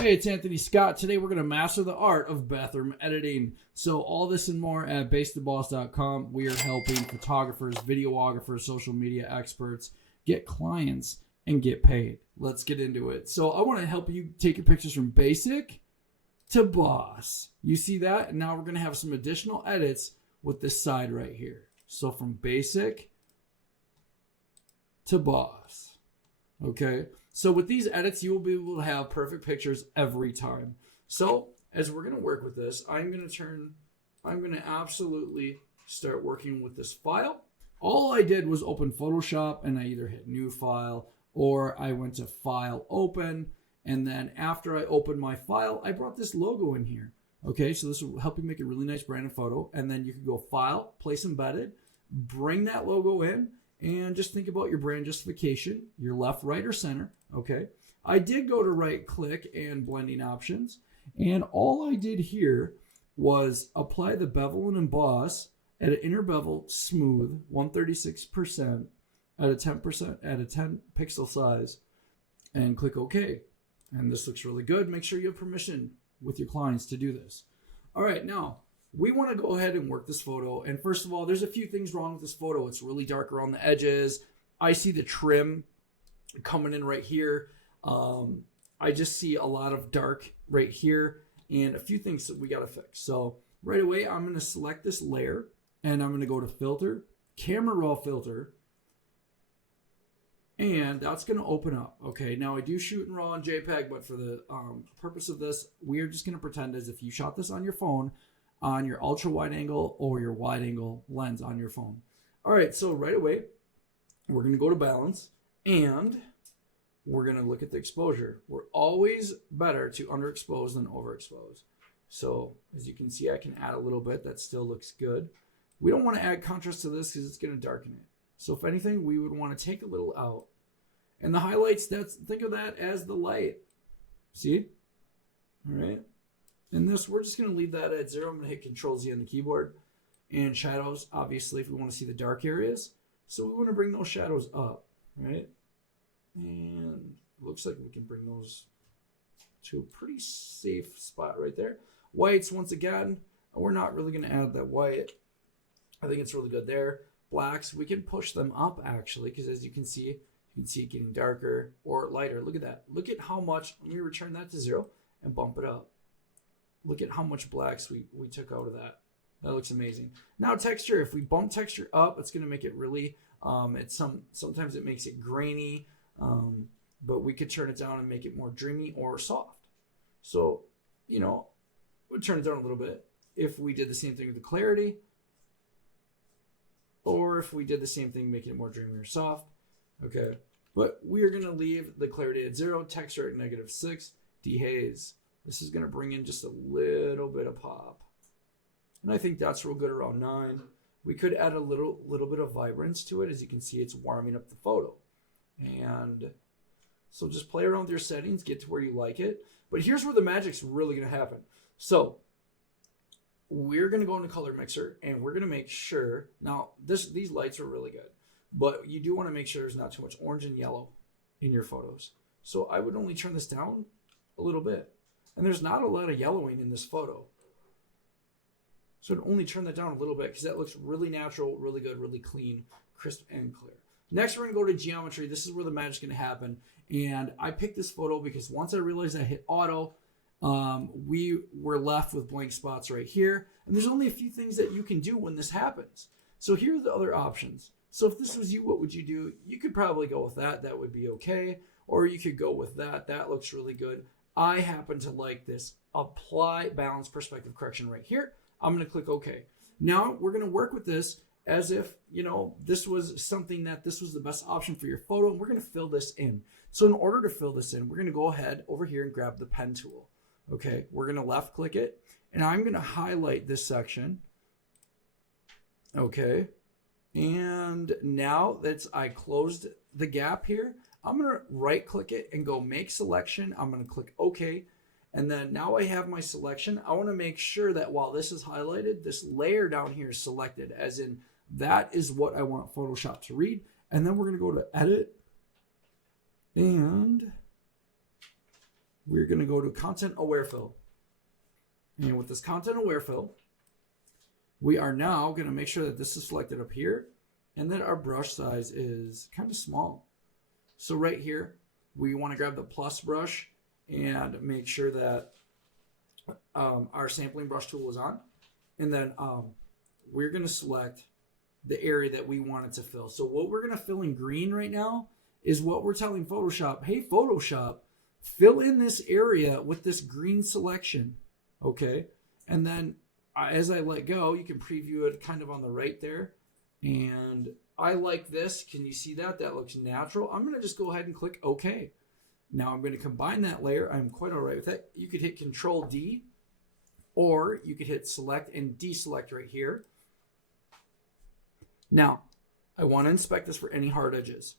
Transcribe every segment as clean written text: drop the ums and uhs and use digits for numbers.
Hey, it's Anthony Scott. Today we're going to master the art of bathroom editing. So all this and more at basetoboss.com. We are helping photographers, videographers, social media experts get clients and get paid. Let's get into it. So I want to help you take your pictures from basic to boss. You see that? And now we're going to have some additional edits with this side right here. So from basic to boss. Okay. So with these edits, you will be able to have perfect pictures every time. So as we're going to work with this, I'm going to absolutely start working with this file. All I did was open Photoshop and I either hit new file or I went to file open. And then after I opened my file, I brought this logo in here. Okay, so this will help you make a really nice branded photo. And then you can go file, place embedded, bring that logo in, and just think about your brand justification, your left, right, or center. Okay, I did go to right click and blending options. And all I did here was apply the bevel and emboss at an inner bevel smooth, 136% at a 10% at a 10 pixel size, and click OK. And this looks really good. Make sure you have permission with your clients to do this. All right, now we want to go ahead and work this photo. And first of all, there's a few things wrong with this photo. It's really dark around the edges. I see the trim coming in right here. I just see a lot of dark right here and a few things that we got to fix. So right away, I'm going to select this layer and I'm going to go to filter, camera raw filter, and that's going to open up. Okay, now I do shoot in RAW and JPEG, but for the purpose of this, we are just going to pretend as if you shot this on your phone, on your ultra wide angle or your wide angle lens on your phone. All right, so right away, we're going to go to balance and we're going to look at the exposure. We're always better to underexpose than overexpose. So as you can see, I can add a little bit. That still looks good. We don't want to add contrast to this because it's going to darken it. So if anything, we would want to take a little out. And the highlights, think of that as the light. See? All right. And this, we're just going to leave that at 0. I'm going to hit Control-Z on the keyboard. And shadows, obviously, if we want to see the dark areas. So we want to bring those shadows up, right? And it looks like we can bring those to a pretty safe spot right there. Whites, once again, we're not really going to add that white. I think it's really good there. Blacks, we can push them up, actually, because as you can see it getting darker or lighter. Look at that. Look at how much, let me return that to 0 and bump it up. Look at how much blacks we took out of that. That looks amazing. Now texture, if we bump texture up, it's going to make it really, sometimes it makes it grainy, but we could turn it down and make it more dreamy or soft. So, we'll turn it down a little bit. If we did the same thing with the clarity, or if we did the same thing, making it more dreamy or soft. Okay, but we are going to leave the clarity at 0, texture at -6, dehaze. This is going to bring in just a little bit of pop. And I think that's real good around 9. We could add a little bit of vibrance to it. As you can see, it's warming up the photo. And so just play around with your settings, get to where you like it. But here's where the magic's really going to happen. So we're going to go into color mixer and we're going to make sure, now these lights are really good, but you do want to make sure there's not too much orange and yellow in your photos. So I would only turn this down a little bit. And there's not a lot of yellowing in this photo. So I'd only turn that down a little bit because that looks really natural, really good, really clean, crisp, and clear. Next, we're going to go to geometry. This is where the magic's going to happen. And I picked this photo because once I realized I hit auto, we were left with blank spots right here. And there's only a few things that you can do when this happens. So here are the other options. So if this was you, what would you do? You could probably go with that. That would be okay. Or you could go with that. That looks really good. I happen to like this apply balance perspective correction right here. I'm going to click OK. Now we're going to work with this as if, this was something that this was the best option for your photo. And we're going to fill this in. So in order to fill this in, we're going to go ahead over here and grab the pen tool. Okay, we're going to left click it and I'm going to highlight this section. Okay. And now that I closed the gap here, I'm going to right click it and go make selection. I'm going to click OK. And then now I have my selection. I want to make sure that while this is highlighted, this layer down here is selected, as in that is what I want Photoshop to read. And then we're going to go to edit and we're going to go to ContentAware Fill. And with this ContentAware Fill, we are now going to make sure that this is selected up here and that our brush size is kind of small. So right here, we want to grab the plus brush and make sure that our sampling brush tool is on. And then we're going to select the area that we want it to fill. So what we're going to fill in green right now is what we're telling Photoshop, hey, Photoshop, fill in this area with this green selection, okay? And then as I let go, you can preview it kind of on the right there. And I like this. Can you see that? That looks natural. I'm going to just go ahead and click OK. Now I'm going to combine that layer. I'm quite all right with it. You could hit Control D, or you could hit Select and Deselect right here. Now, I want to inspect this for any hard edges.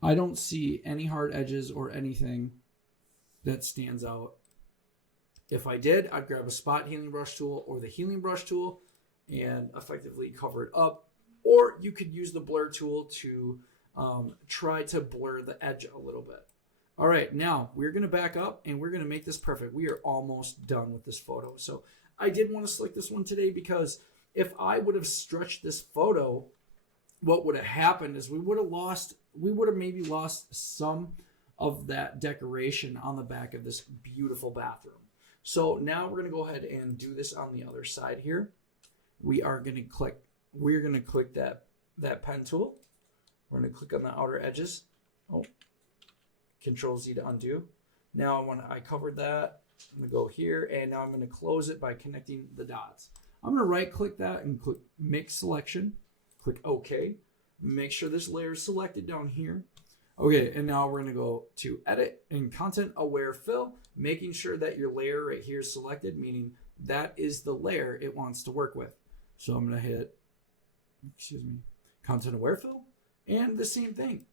I don't see any hard edges or anything that stands out. If I did, I'd grab a spot healing brush tool or the healing brush tool and effectively cover it up. Or you could use the blur tool to try to blur the edge a little bit. All right, now we're going to back up and we're going to make this perfect. We are almost done with this photo. So I did want to select this one today because if I would have stretched this photo, what would have happened is we would have maybe lost some of that decoration on the back of this beautiful bathroom. So now we're going to go ahead and do this on the other side here. We're going to click that pen tool. We're going to click on the outer edges. Oh, Control Z to undo. Now I covered that. I'm going to go here and now I'm going to close it by connecting the dots. I'm going to right click that and click Make Selection. Click OK. Make sure this layer is selected down here. Okay, and now we're going to go to Edit and ContentAware Fill, making sure that your layer right here is selected, meaning that is the layer it wants to work with. So I'm going to hit, ContentAware Fill, and the same thing.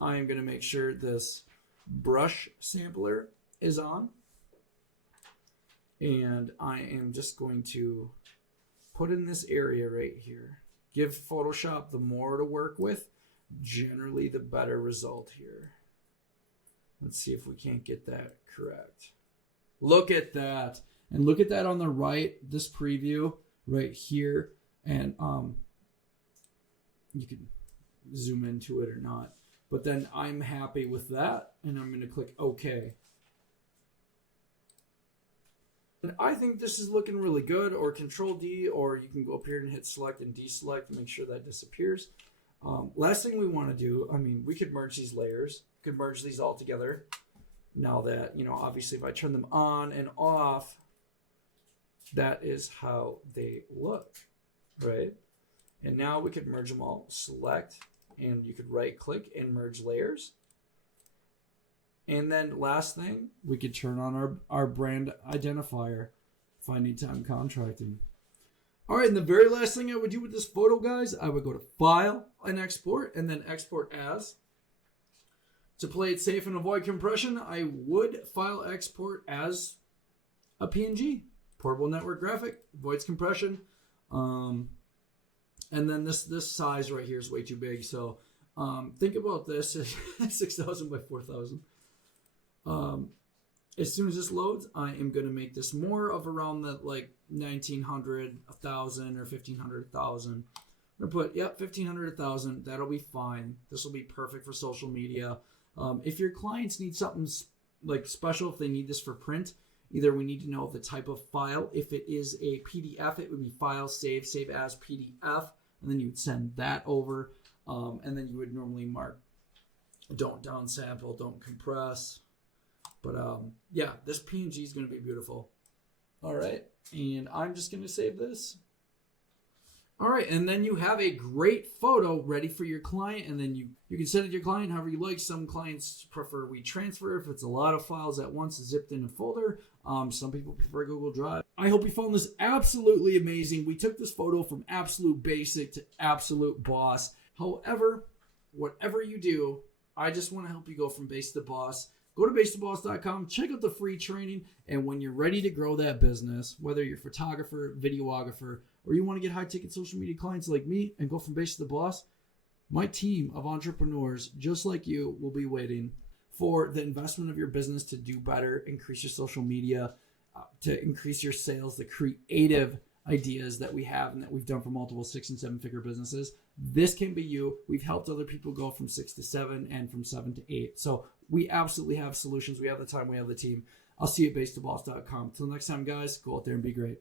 I'm going to make sure this brush sampler is on. And I am just going to put in this area right here. Give Photoshop the more to work with, generally the better result here. Let's see if we can't get that correct. Look at that. And look at that on the right, this preview right here. And you can zoom into it or not. But then I'm happy with that. And I'm going to click OK. And I think this is looking really good, or Control D, or you can go up here and hit Select and Deselect to make sure that disappears. Last thing we want to do, we could merge these layers, could merge these all together. Now that, obviously if I turn them on and off, that is how they look, right? And now we could merge them all, select, and you could right click and merge layers. And then last thing, we could turn on our brand identifier, Finding Time Contracting. All right, and the very last thing I would do with this photo, guys, I would go to File and Export, and then Export As. To play it safe and avoid compression, I would file export as a PNG, portable network graphic, avoids compression. And then this size right here is way too big, so think about this as 6,000 by 4,000. As soon as this loads, I am going to make this more of around the 1,900, 1,000, or 1,500, 1,000. I'm going to put, 1,500, 1,000. That'll be fine. This will be perfect for social media. If your clients need something special, if they need this for print, either we need to know the type of file. If it is a PDF, it would be File, Save as PDF, and then you would send that over. And then you would normally mark, don't downsample, don't compress. But this PNG is going to be beautiful. All right, and I'm just going to save this. All right, and then you have a great photo ready for your client, and then you can send it to your client however you like. Some clients prefer WeTransfer if it's a lot of files at once zipped in a folder. Some people prefer Google Drive. I hope you found this absolutely amazing. We took this photo from absolute basic to absolute boss. However, whatever you do, I just want to help you go from base to boss. Go to basetoboss.com, check out the free training, and when you're ready to grow that business, whether you're a photographer, videographer, or you want to get high-ticket social media clients like me and go from base to the boss, my team of entrepreneurs just like you will be waiting. for the investment of your business to do better, increase your social media, to increase your sales, the creative ideas that we have and that we've done for multiple 6 and 7 figure businesses. This can be you. We've helped other people go from 6 to 7 and from 7 to 8. So we absolutely have solutions. We have the time. We have the team. I'll see you at basetoboss.com. Till next time, guys, go out there and be great.